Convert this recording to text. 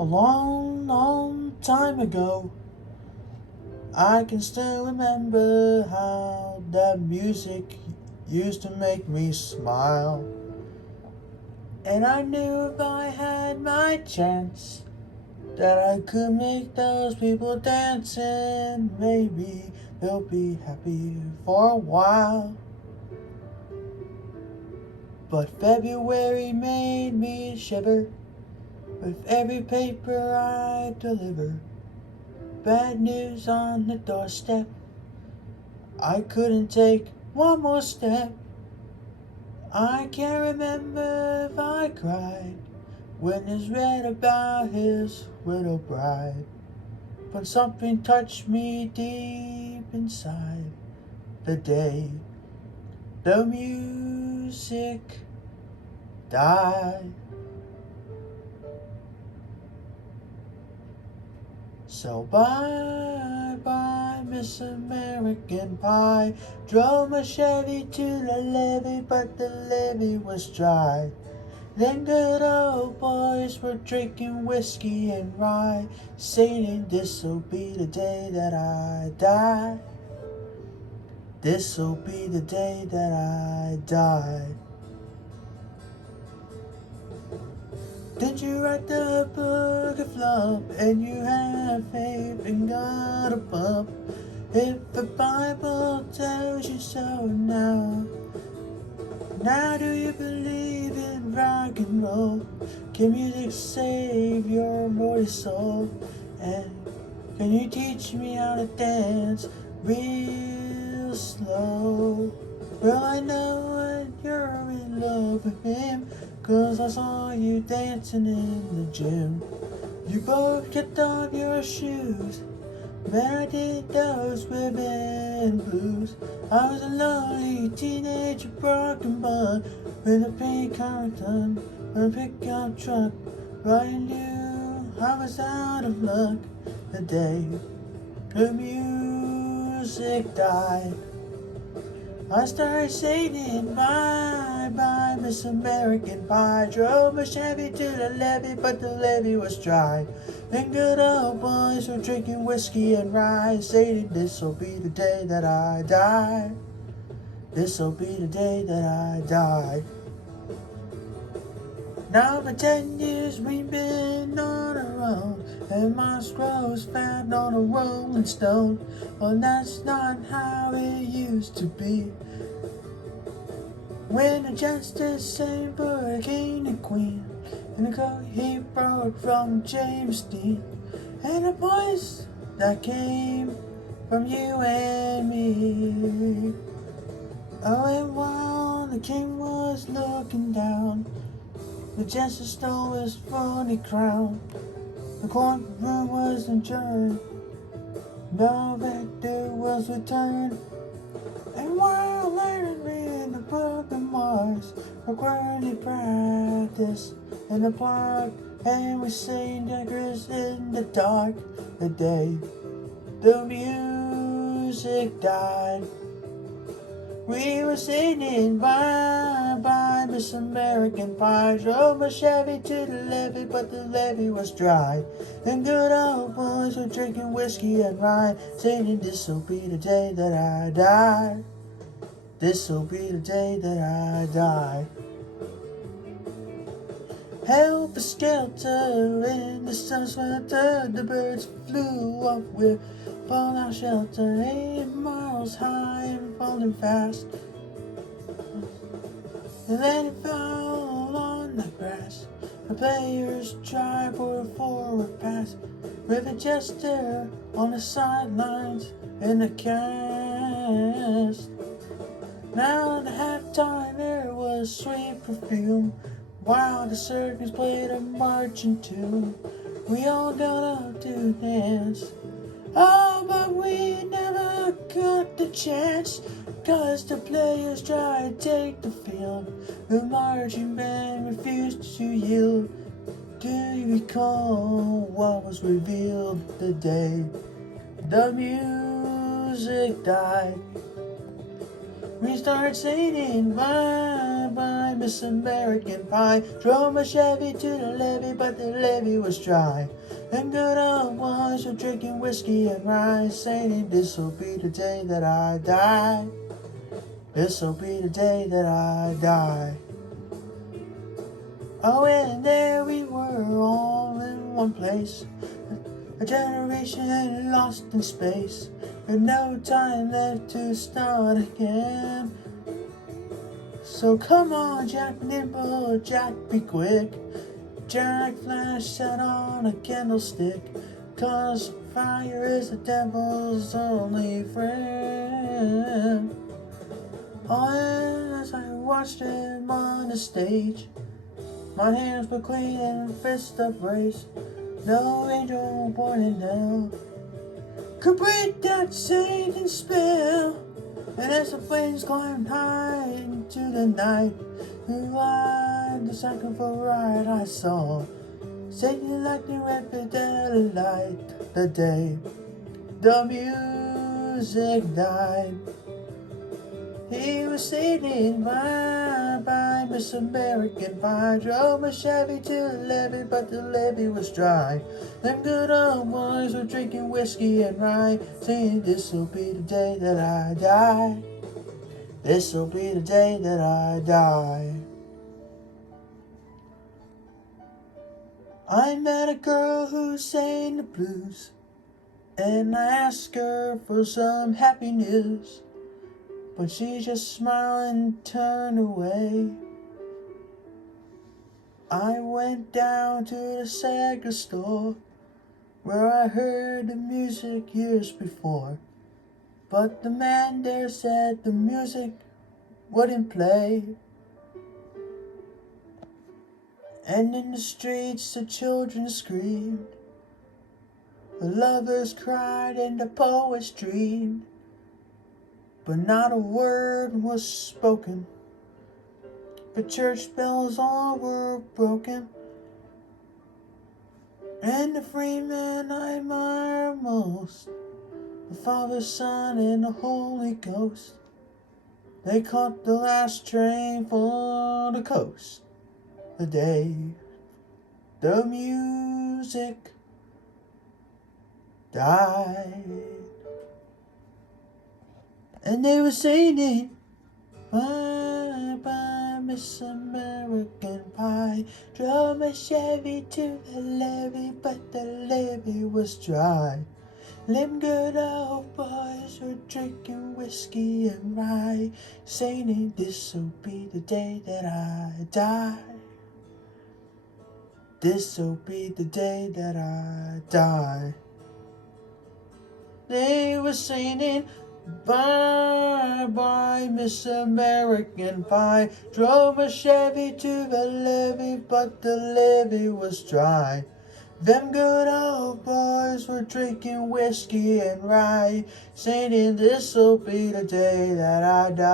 A long, long time ago, I can still remember how that music used to make me smile. And I knew if I had my chance that I could make those people dance, and maybe they'll be happy for a while. But February made me shiver with every paper I deliver. Bad news on the doorstep. I couldn't take one more step. I can't remember if I cried when it's read about his widow bride. But something touched me deep inside the day the music died. So bye bye, Miss American Pie. Drove my Chevy to the levee, but the levee was dry. Then good old boys were drinking whiskey and rye, saying this'll be the day that I die. This'll be the day that I die. Did you write the book of love and you have faith in God above? If the Bible tells you so now do you believe in rock and roll? Can music save your mortal soul? And can you teach me how to dance real slow? Well, I know that you're in love with him, 'cause I saw you dancing in the gym. You both kicked off your shoes, man, I did those women blues. I was a lonely teenage broken bud with a pink curtain and a pickup truck. But I knew I was out of luck the day the music died. I started singing bye bye, Miss American Pie. Drove my Chevy to the levee, but the levee was dry. Then good old boys were drinking whiskey and rye, saying this'll be the day that I die. This'll be the day that I die. Now for 10 years we've been on our own, and my scroll's found on a rolling stone. Well, that's not how it used to be, when the justice sang for a king and queen, and the coat he borrowed from James Dean, and the voice that came from you and me. Oh, and while the king was looking down, the jester stole his thorny crown. The courtroom was adjourned, no victor was returned. And while learning reading the book of Mars, we quarterly practice in the park, and we sing daggers in the dark the day the music died. We were singing bye bye, Miss American Pie. Drove my Chevy to the levee, but the levee was dry. And good old boys were drinking whiskey and rye, saying this'll be the day that I die. This'll be the day that I die. Helter skelter in the sun sweater, the birds flew off with fallout shelter, 8 miles high and falling fast. And then it fell on the grass. The players tried for a forward pass, with a jester on the sidelines in the cast. Now at the halftime there was sweet perfume, while the circus played a marching tune. We all got up to dance, oh, but we never got the chance, 'cause the players tried to take the field. The marching band refused to yield. Do you recall what was revealed the day the music died? We started singing bye bye, Miss American Pie. Drove my Chevy to the levee, but the levee was dry. And good old boys were drinking whiskey and rye, saying this'll be the day that I die. This'll be the day that I die. Oh, and there we were all in one place, a generation lost in space, with no time left to start again. So come on, Jack Nimble, Jack be quick, Jack Flash set on a candlestick, 'cause fire is the devil's only friend. Oh, as I watched him on the stage, my hands were clean and fists upraised. No angel born in hell could break that Satan spell. And as the flames climbed high into the night, light the second for right I saw Satan lightning red the light. The day the music died, he was singing bye bye, Miss American Pie. Drove my Chevy to the levee, but the levee was dry. Them good old boys were drinking whiskey and rye, saying this'll be the day that I die. This'll be the day that I die. I met a girl who sang the blues, and I asked her for some happy news, but she just smiled and turned away. I went down to the Sega store, where I heard the music years before, but the man there said the music wouldn't play. And in the streets the children screamed, the lovers cried and the poets dreamed, but not a word was spoken. The church bells all were broken, and the free man I admire most, the Father, Son, and the Holy Ghost, they caught the last train for the coast. The day the music died, and they were singing bye bye, Miss American Pie. Drove my Chevy to the levee, but the levee was dry. Them good old boys were drinking whiskey and rye, saying this'll be the day that I die. This'll be the day that I die. They were singing bye bye, Miss American Pie. Drove a Chevy to the levee, but the levee was dry. Them good old boys were drinking whiskey and rye, saying this'll be the day that I die.